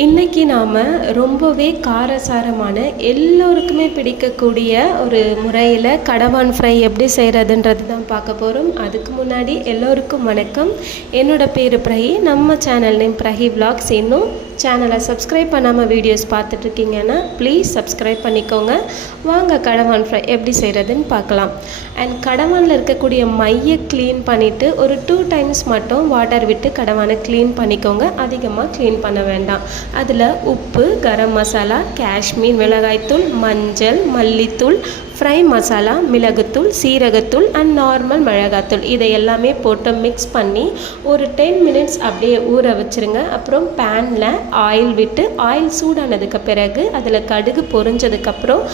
இன்றைக்கி நாம் ரொம்பவே காரசாரமான எல்லோருக்குமே பிடிக்கக்கூடிய ஒரு முறையில் கடவான் ஃப்ரை எப்படி செய்கிறதுன்றது தான் பார்க்க போகிறோம். அதுக்கு முன்னாடி எல்லோருக்கும் வணக்கம். என்னோடய பேர் பிரஹி. நம்ம சேனல் நேம் பிரஹி விலாக்ஸ். இன்னும் சேனலை சப்ஸ்கிரைப் பண்ணாமல் வீடியோஸ் பார்த்துட்ருக்கீங்கன்னா ப்ளீஸ் சப்ஸ்கிரைப் பண்ணிக்கோங்க. வாங்க கடவான் ஃப்ரை எப்படி செய்கிறதுன்னு பார்க்கலாம். அண்ட் கடவானில் இருக்கக்கூடிய மையை க்ளீன் பண்ணிவிட்டு ஒரு 2 டைம்ஸ் மட்டும் வாட்டர் விட்டு கடவானை க்ளீன் பண்ணிக்கோங்க. அதிகமாக க்ளீன் பண்ண வேண்டாம். அதில் உப்பு, கரம் மசாலா, காஷ்மீர் மிளகாய்த்தூள், மஞ்சள், மல்லித்தூள், ஃப்ரை மசாலா, மிளகுத்தூள், சீரகத்தூள் அண்ட் நார்மல் மிளகாத்தூள் இதை எல்லாமே போட்டு மிக்ஸ் பண்ணி ஒரு 10 மினிட்ஸ் அப்படியே ஊற வச்சுருங்க. அப்புறம் பேனில் ஆயில் விட்டு ஆயில் சூடானதுக்கு பிறகு அதில் கடுகு பொரிஞ்சதுக்கப்புறம்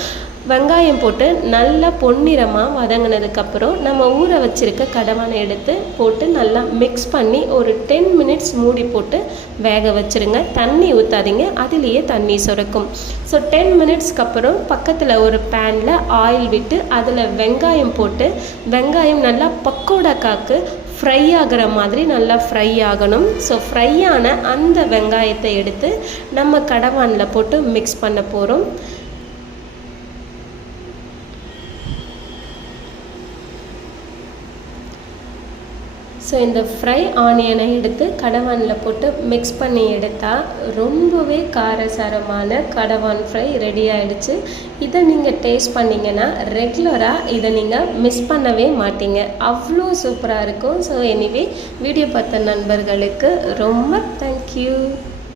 வெங்காயம் போட்டு நல்லா பொன்னிறமாக வதங்கினதுக்கப்புறம் நம்ம ஊற வச்சுருக்க கடவானை எடுத்து போட்டு நல்லா மிக்ஸ் பண்ணி ஒரு 10 மினிட்ஸ் மூடி போட்டு வேக வச்சுருங்க. தண்ணி ஊற்றாதீங்க, அதிலேயே தண்ணி சுரக்கும். ஸோ 10 மினிட்ஸ்க்கு அப்புறம் பக்கத்தில் ஒரு பேனில் ஆயில் விட்டு அதில் வெங்காயம் போட்டு வெங்காயம் நல்லா பக்கோடாக்காக்கு ஃப்ரை ஆகிற மாதிரி நல்லா ஃப்ரை ஆகணும். ஸோ ஃப்ரை ஆன அந்த வெங்காயத்தை எடுத்து நம்ம கடவானில் போட்டு மிக்ஸ் பண்ண போகிறோம். ஸோ இந்த ஃப்ரை ஆனியனை எடுத்து கடவானில் போட்டு மிக்ஸ் பண்ணி எடுத்தால் ரொம்பவே காரசாரமான கடவான் ஃப்ரை ரெடி ஆகிடுச்சு. இதை நீங்கள் டேஸ்ட் பண்ணிங்கன்னா ரெகுலராக இதை நீங்கள் மிஸ் பண்ணவே மாட்டீங்க. அவ்வளோ சூப்பராக இருக்கும். ஸோ எனிவே வீடியோ பார்த்த நண்பர்களுக்கு ரொம்ப தேங்க்யூ.